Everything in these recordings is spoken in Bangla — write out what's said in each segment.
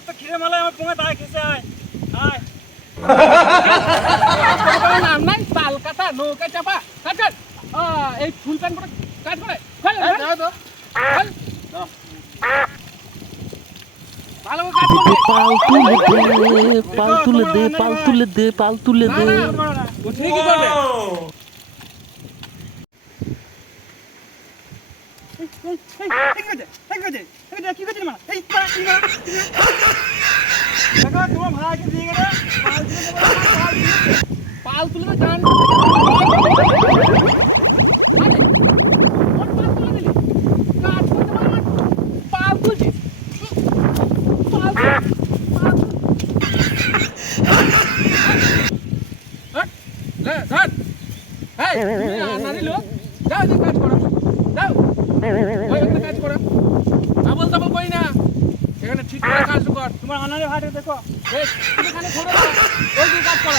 যত খিরে মালায় আমার পোঙা তাই খেসে আয় আয় নাম নাই তাল কাটা নৌকা চাপা কাট কাট এই ফুল প্যান্ট করে কাট করে ভালো কাট করে পাল তুলে দে পাল তুলে দে পাল তুলে দে ও ঠিকই করবে কি করছিস মা এই দেখো তোমার ভাইকে দিয়ে গেলে পাল তুলে গান আরে ওর পাল তুলে দিলি কাট করতে পারো না পাল তুলছিস পাল লে ধর এই নানি লোক যাও দি কাজ করো যাও ওই একটা কাজ করো আবল তাবল কই না এখানে ঠিক করে কাজ কর তোমার আনারে ভাইকে দেখো এই এখানে ধরে দাও ওই দিকে কাজ কর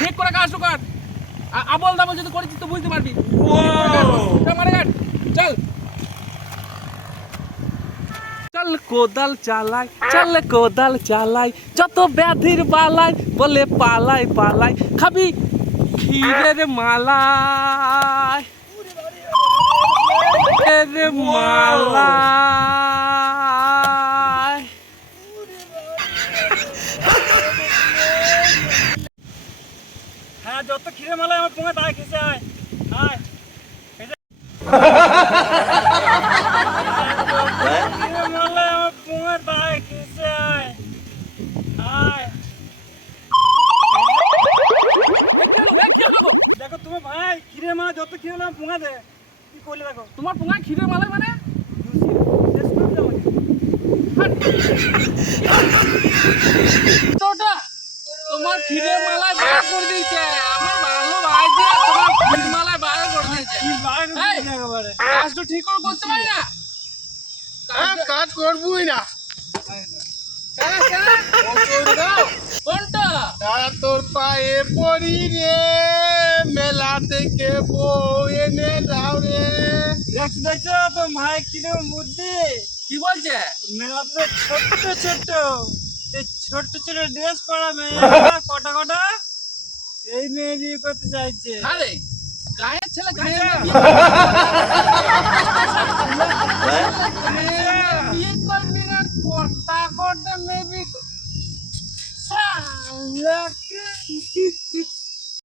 ঠিক করে কাজ কর আবল তাবল যদি করিস তো বুঝতে পারবি চল মারে গাট চল চল কোদাল চালাই যত ব্যাধির বালাই বলে পালাই পালাই খাবি ক্ষীরের মালাই ক্ষীরের মালাই হ্যাঁ যত খিরে মালায় আমার পোঙা তাই খেসে আয় আয় খিরে মালায় আমার পোঙা তাই খেসে আয় আয় কি হলো গো দেখো তোমার ভাই খিরে মালা যত খিরে মালা পোঙা দে কি করলে দেখো তোমার পোঙা ক্ষীরের মালাই মানে তোটা তোমার ক্ষীরের মালাই বার করে দিয়েছে আমার ভালো ভাই যে তোমার ক্ষীর মালাই বার করে দিয়েছে একেবারে কাজ তো ঠিক করে করতে পারি না কাজ করবই না কোনটা তারা তোর পায়ে পড়ি রে মেলা থেকে বউ এনে দাও রে দেখছো তো ভাই কিরকম বুদ্ধি কি বলছে মেলাতে ছোট্ট ছোট্ট এই ছোট্ট ছোট্ট ড্রেস পরা মেয়েরা কটা কটা এই মেয়ে বিয়ে করতে চাইছে আরে গায়ের ছেলে গায়ের বিয়ে করবি না কটা কটা মেবি